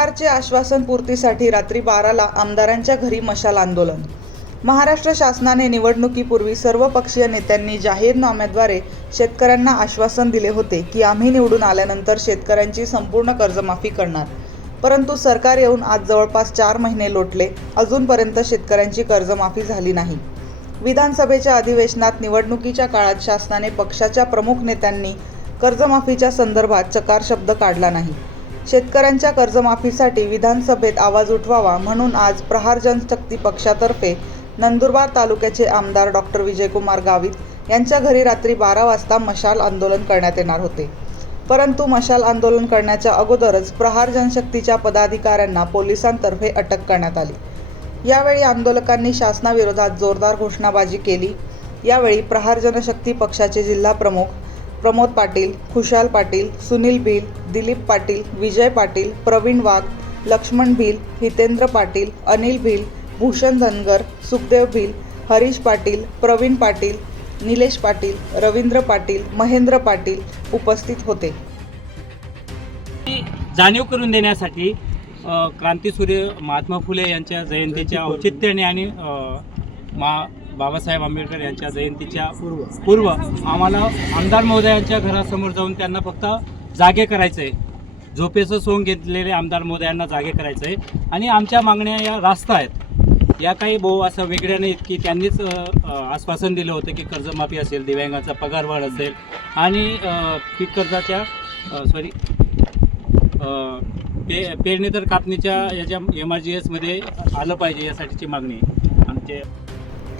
सरकारचे आश्वासन पूर्तीसाठी रात्री बाराला आमदारांच्या घरी मशाल आंदोलन. महाराष्ट्र शासनाने निवडणुकीपूर्वी सर्व पक्षीय नेत्यांनी जाहीरनाम्याद्वारे शेतकऱ्यांना आश्वासन दिले होते की आम्ही निवडून आल्यानंतर शेतकऱ्यांची संपूर्ण कर्जमाफी करणार. परंतु सरकार येऊन आज जवळपास चार महिने लोटले अजूनपर्यंत शेतकऱ्यांची कर्जमाफी झाली नाही. विधानसभेच्या अधिवेशनात निवडणुकीच्या काळात शासनाने पक्षाच्या प्रमुख नेत्यांनी कर्जमाफीच्या संदर्भात चकार शब्द काढला नाही. शेतकऱ्यांच्या कर्जमाफीसाठी विधानसभेत आवाज उठवावा म्हणून आज प्रहार जनशक्ती पक्षातर्फे नंदुरबार तालुक्याचे आमदार डॉक्टर विजयकुमार गावित यांच्या घरी रात्री बारा वाजता मशाल आंदोलन करण्यात येणार होते. परंतु मशाल आंदोलन करण्याच्या अगोदरच प्रहार जनशक्तीच्या पदाधिकाऱ्यांना पोलिसांतर्फे अटक करण्यात आली. यावेळी आंदोलकांनी शासनाविरोधात जोरदार घोषणाबाजी केली. यावेळी प्रहार जनशक्ती पक्षाचे जिल्हा प्रमुख प्रमोद पाटील खुशाल पाटील सुनील भिल दिलीप पाटील विजय पाटील प्रवीण वाघ लक्ष्मण भिल हितेंद्र पाटील अनिल भिल भूषण धनगर सुखदेव भिल हरीश पाटील प्रवीण पाटील निलेश पाटील रवींद्र पाटील महेंद्र पाटील उपस्थित होते. जाणीव करून देण्यासाठी क्रांतीसूर्य महात्मा फुले यांच्या जयंतीच्या औचित्याने आणि मा बाबासाहेब आंबेडकर यांच्या जयंतीच्या पूर्व आम्हाला आमदार महोदयांच्या घरासमोर जाऊन त्यांना फक्त जागे करायचं आहे झोपेचं सोंग घेतलेले आमदार महोदयांना जागे करायचं आहे आणि आमच्या मागण्या या रास्त आहेत. या काही बहु असं वेगळ्या नाहीत की त्यांनीच आश्वासन दिलं होतं की कर्जमाफी असेल दिव्यांगाचा पगारवाढ असेल. आणि पीक कर्जाच्या सॉरी पे पेरणी तर कापणीच्या याच्या एम आर जी एसमध्ये आलं पाहिजे यासाठीची मागणी आमचे